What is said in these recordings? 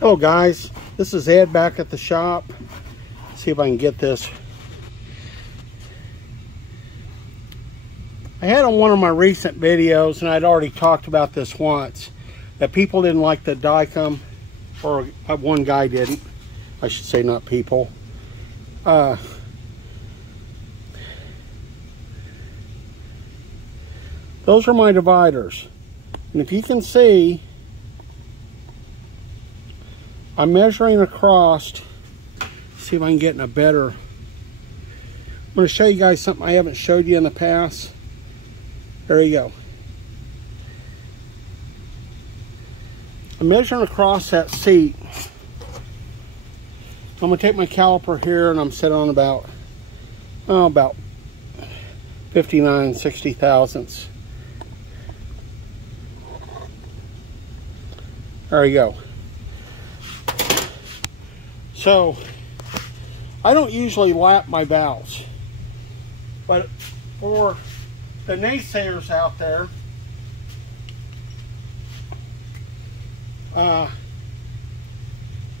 Hello guys, this is Ed back at the shop. See if I can get this. I had on one of my recent videos, and I'd already talked about this once, that people didn't like the Dicom, or one guy didn't. I should say not people. Those are my dividers. And if you can see, I'm measuring across. See if I can get in a better. I'm going to show you guys something I haven't showed you in the past. There you go. I'm measuring across that seat. I'm going to take my caliper here, and I'm set on about 59 60 thousandths. There you go. So, I don't usually lap my valves, but for the naysayers out there, I'm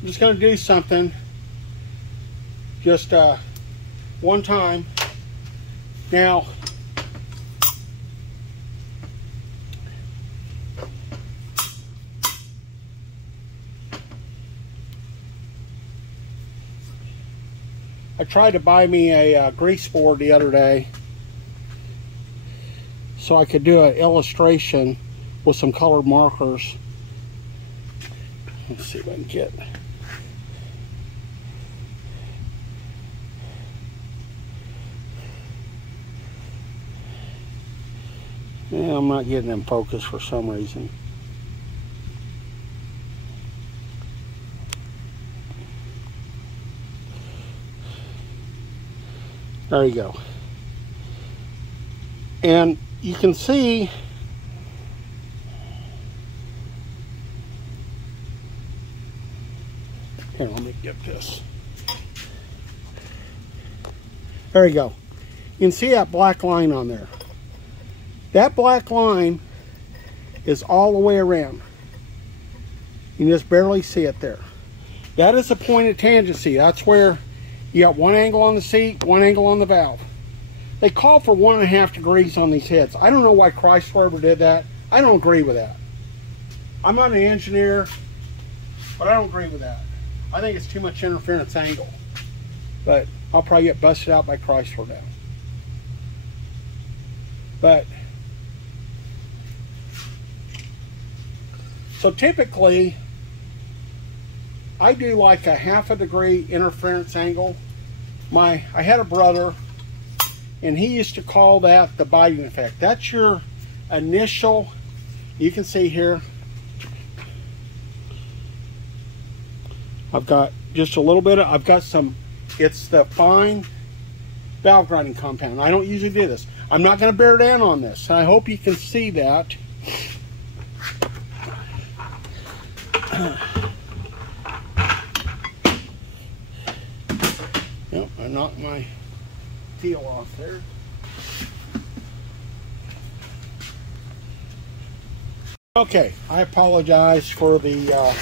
just going to do something just one time. Now, I tried to buy me a grease board the other day so I could do an illustration with some colored markers. Let's see if I can get. Yeah, I'm not getting in focus for some reason. There you go. And you can see here, let me get this. There you go. You can see that black line on there. That black line is all the way around. You can just barely see it there. That is the point of tangency. That's where you got one angle on the seat, one angle on the valve. They call for 1.5 degrees on these heads. I don't know why Chrysler ever did that. I don't agree with that. I'm not an engineer, but I don't agree with that. I think it's too much interference angle. But I'll probably get busted out by Chrysler now. But so typically, I do like a 1/2 degree interference angle. I had a brother, and he used to call that the biting effect. That's your initial, you can see here, I've got just a little bit of, I've got some, it's the fine valve grinding compound. I don't usually do this. I'm not going to bear down on this. I hope you can see that. Yep, I knocked my peel off there. Okay, I apologize for the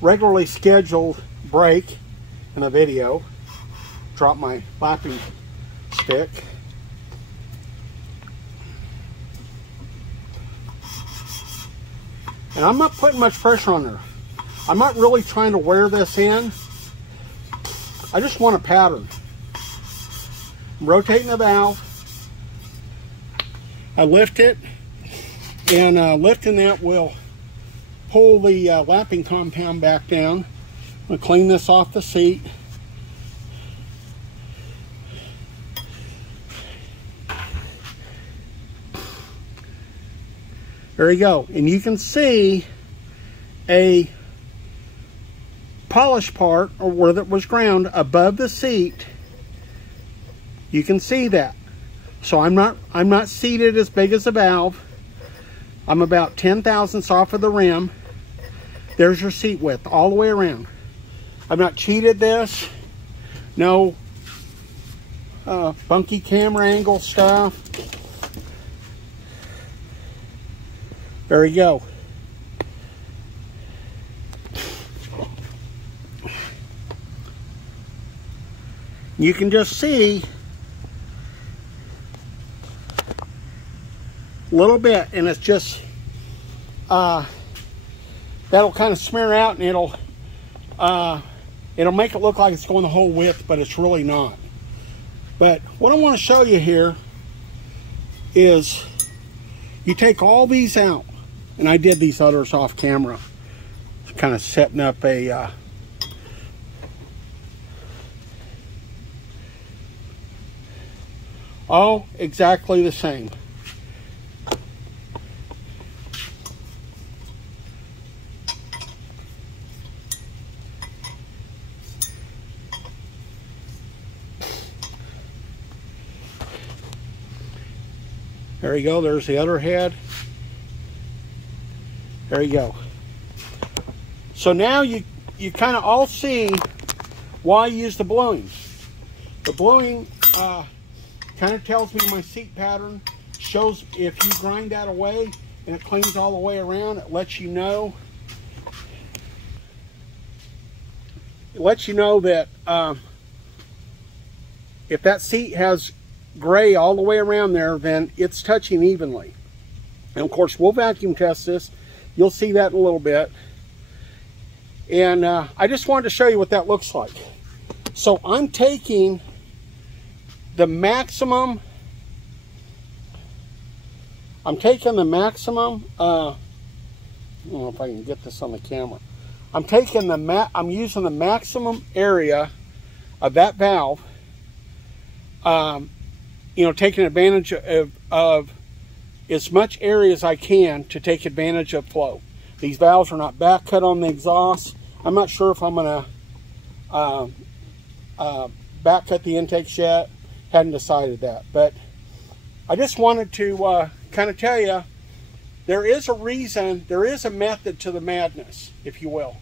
regularly scheduled break in the video. Dropped my lapping stick. And I'm not putting much pressure on there. I'm not really trying to wear this in. I just want a pattern. I'm rotating the valve. I lift it, and lifting that will pull the lapping compound back down. I'm going to clean this off the seat. There you go. And you can see a polished part, or where that was ground, above the seat. You can see that. So I'm not seated as big as the valve. I'm about 10 thousandths off of the rim. There's your seat width all the way around. I've not cheated this. No funky camera angle stuff. There you go. You can just see a little bit, and it's just that'll kind of smear out, and it'll make it look like it's going the whole width, but it's really not. But what I want to show you here is you take all these out, and I did these others off camera, kind of setting up a all exactly the same. There you go, there's the other head. There you go. So now you kind of all see why I use the bluing. The bluing kind of tells me my seat pattern, shows if you grind that away and it cleans all the way around, it lets you know. It lets you know that if that seat has gray all the way around there, then it's touching evenly. And of course, we'll vacuum test this. You'll see that in a little bit. And I just wanted to show you what that looks like. So I'm taking the maximum, I don't know if I can get this on the camera. I'm using the maximum area of that valve, you know, taking advantage of as much area as I can to take advantage of flow. These valves are not back cut on the exhaust. I'm not sure if I'm going to back cut the intakes yet. Hadn't decided that. But I just wanted to kind of tell you, there is a reason, there is a method to the madness, if you will.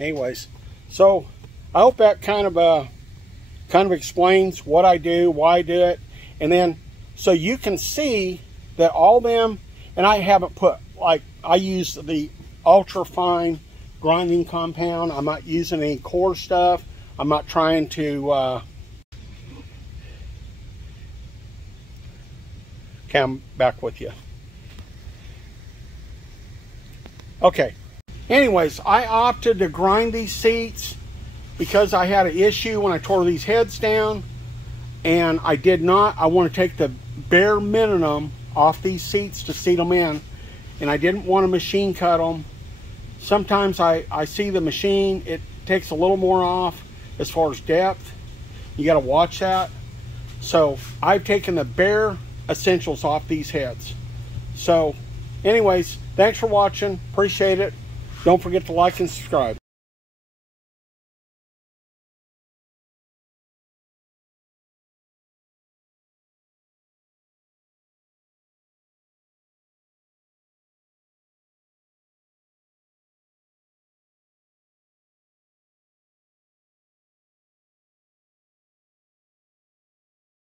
Anyways, so I hope that kind of explains what I do, why I do it, and then so you can see that all them, and I haven't put, like, I use the ultra fine grinding compound. I'm not using any core stuff. I'm not trying to come back with you. Okay. Anyways, I opted to grind these seats because I had an issue when I tore these heads down, and I did not. I want to take the bare minimum off these seats to seat them in, and I didn't want to machine cut them. Sometimes I see the machine, it takes a little more off as far as depth. You got to watch that. So I've taken the bare essentials off these heads. So anyways, thanks for watching. Appreciate it. Don't forget to like and subscribe.